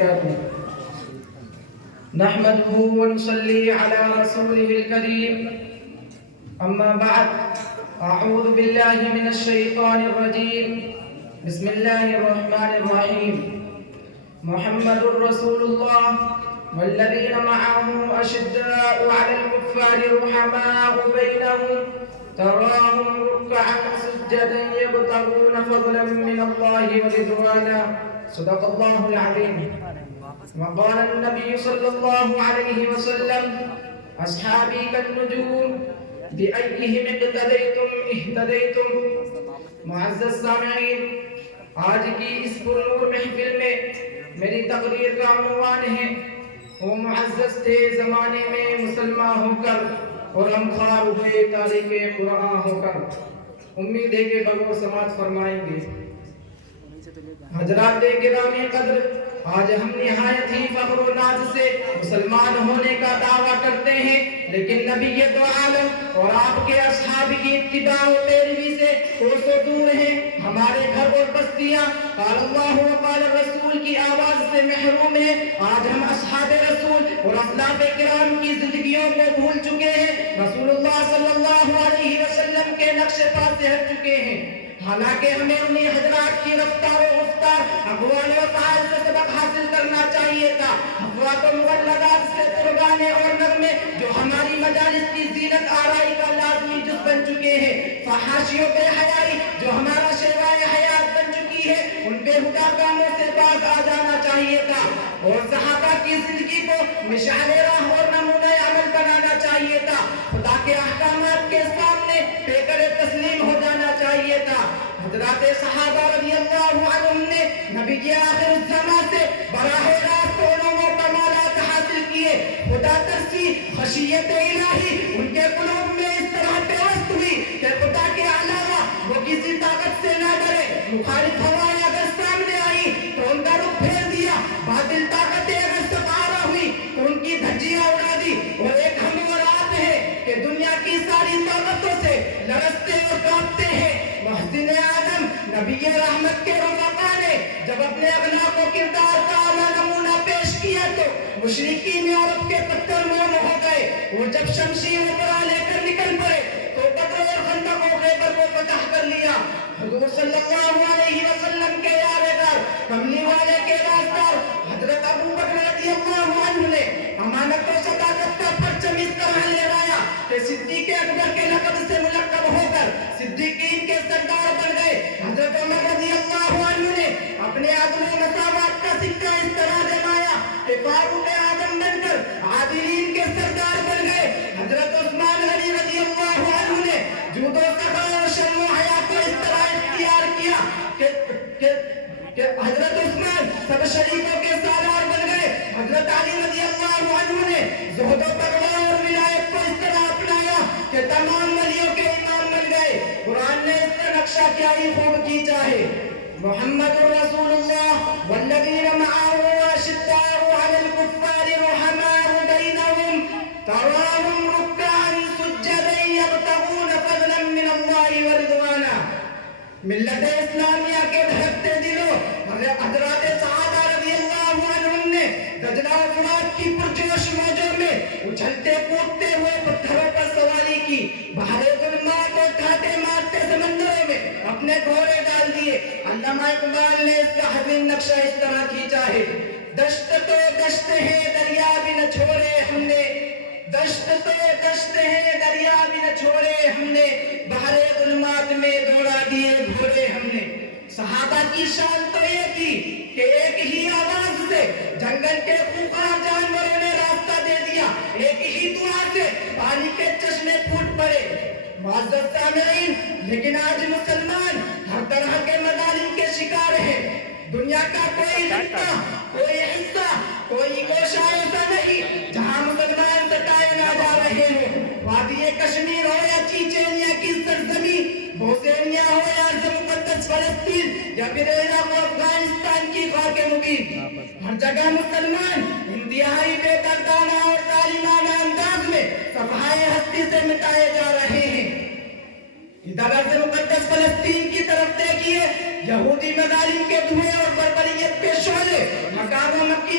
وبركاته. نحمده ونصلي على رسوله الكريم. أما بعد، أعوذ بالله من الشيطان الرجيم. بسم الله الرحمن الرحيم. محمد رسول الله والذين معه أشداء على الكفار رحماء بينهم تراهم ركعا سجدا يبتغون فضلا من الله ورضوانا. صدق الله العظيم. وقال النبي صلى الله عليه وسلم: أصحابي كالنجوم بأيهم اقتديتم اهتديتم. معزز سامعین، آج کی اس پرنور محفل میں میری تقریر کا عنوان ہے: وہ معزز تھے زمانے میں مسلمان ہو کر اور ہم خوار ہوئے تاریخ قرآن ہو کر. امید ہے کہ بغور سماعت فرمائیں گے. حضرات گرامی قدر، آج ہم نہایت ہی فخر و ناز سے مسلمان ہونے کا دعویٰ کرتے ہیں، لیکن نبی دو عالم اور آپ کے اصحاب کی اتباع و پیروی سے کوسوں دور ہیں. ہمارے گھر اور بستیاں قال اللہ و قال رسول کی آواز سے محروم ہیں. آج ہم اصحاب رسول اور اسلاف کرام کی زندگیوں کو بھول چکے ہیں، رسول اللہ صلی اللہ علیہ وسلم کے نقش پا سے ہٹ چکے ہیں. حالانکہ ہمیں انہیں حضرات کی رفتار و گفتار، اقوال و افعال سے سبق حاصل کرنا چاہیے تھا. افواط و مغلظات سے قربانے اور نغمے جو ہماری مجالس کی زینت آرائی کا لازمی جز بن چکے ہیں، فحاشی و بے حیائی جو ہمارا شیوائے حیات بن چکی ہے، ان بے ہدا کاموں سے باز آ جانا چاہیے تھا، اور صحابہ کی زندگی کو مشعل راہ اور نمونہ عمل بنانا چاہیے تھا. خدا کے احکامات کے سامنے بے کر تسلیم ہو جانا چاہیے تھا. حضرات صحابہ رضی اللہ عنہم نے نبی کے آخر الزمان سے براہ راست علوم و کمالات حاصل کیے. خدا ترسی، خشیت الہی ان کے قلوب میں اس طرح پیوست ہوئی کہ خدا کے علاوہ وہ کسی طاقت سے نہ ڈرے. مخالف ہوائیں اگر سامنے آئی تو ان کا رخ پھیر دیا، باطل طاقتیں اگر سوارا ہوئی تو ان کی دھجیاں اڑا دی. اور ایک ہم اور آپ ہے کہ دنیا کی ساری طاقتوں سے لرزتے اور کانپتے ہیں. محسن آدم نبی رحمت کے رفقا نے جب اپنے اخلاق و کردار کا اعلیٰ نمونہ پیش کیا تو مشرکین عرب کے پتھر موم ہو گئے. وہ جب شمشیر پر لے کر نکل پڑے تو بدر اور خندق و خیبر کو فتح کر لیا. حضور صلی اللہ علیہ وسلم کے یار غار، کملی والے کے رازدار حضرت ابو بکر رضی اللہ عنہ نے امانت و صداقت کا پرچم اس طرح لہرایا کہ صدیق اکبر کے لقب سے ملقب ہو کر صدیقین کے سردار بن گئے. حضرت عمر رضی اللہ عنہ نے اپنے عدل و مساوات کا سکہ اس طرح جمایا کہ فاروق اعظم بن کر عادلین کے سردار بن گئے. حضرت عثمان غنی رضی اللہ عنہ نے جود و سخا اور شرم و حیا کو اس طرح اختیار کیا کہ حضرت عثمان سب شریفوں کے سالار بن گئے. حضرت علی رضی اللہ عنہ نے زہد و تقوی اور ولایت کو اس طرح اپنایا کہ تمام ولیوں کے امام بن گئے. قرآن نے اس کا نقشہ کیا ہی خوب کھینچا ہے: محمد رسول اللہ والذین معه اشداء علی الکفار رحماء بینہم تراہم رکعا سجدا یبتغون فضلا من اللہ ورضوانا. ملت اسلامیہ کے دھڑکتے دلوں حضرات صحابہ رضی اللہ عنہم نے دجلہ و فرات کی پرجوش موجوں میں اچھلتے کودتے ہوئے پتھروں پر سواری کی، بحر ظلمات اور کھاتے مارتے سمندروں میں اپنے گھوڑے ڈال دیے. علامہ اقبال نے اس کا حسین نقشہ اس طرح کھینچا ہے: دشت تو دشت ہے دریا بھی نہ چھوڑے ہم نے، دشت تو دشت ہے دریا بھی نہ چھوڑے ہم نے، بحر ظلمات میں دوڑا دیے گھوڑے ہم نے. صحابہ کی شان تو یہ تھی کہ ایک ہی آواز سے جنگل کے خوفناک جانوروں نے راستہ دے دیا، ایک ہی دعا سے پانی کے چشمے پھوٹ پڑے. معزز سامعین، لیکن آج مسلمان ہر طرح کے مظالم کے شکار ہیں. دنیا کا کوئی خطہ، کوئی حصہ، کوئی گوشہ ایسا نہیں جہاں مسلمان ستائے نہ جا رہے ہوں. وادی کشمیر ہو یا چیچینیا کی سرزمین، بوسنیا ہو یا مقدس فلسطین یا پھر عراق و افغانستان کی خاک مبین، ہر جگہ مسلمان انتہائی بے دردانہ اور ظالمانہ انداز میں صفحائے ہستی سے مٹائے جا رہے ہیں. ادھر ارض مقدس فلسطین کی طرف دیکھیے، یہودی مظالم کے دھوئے اور بربریت کے شعلے مکہ و مکی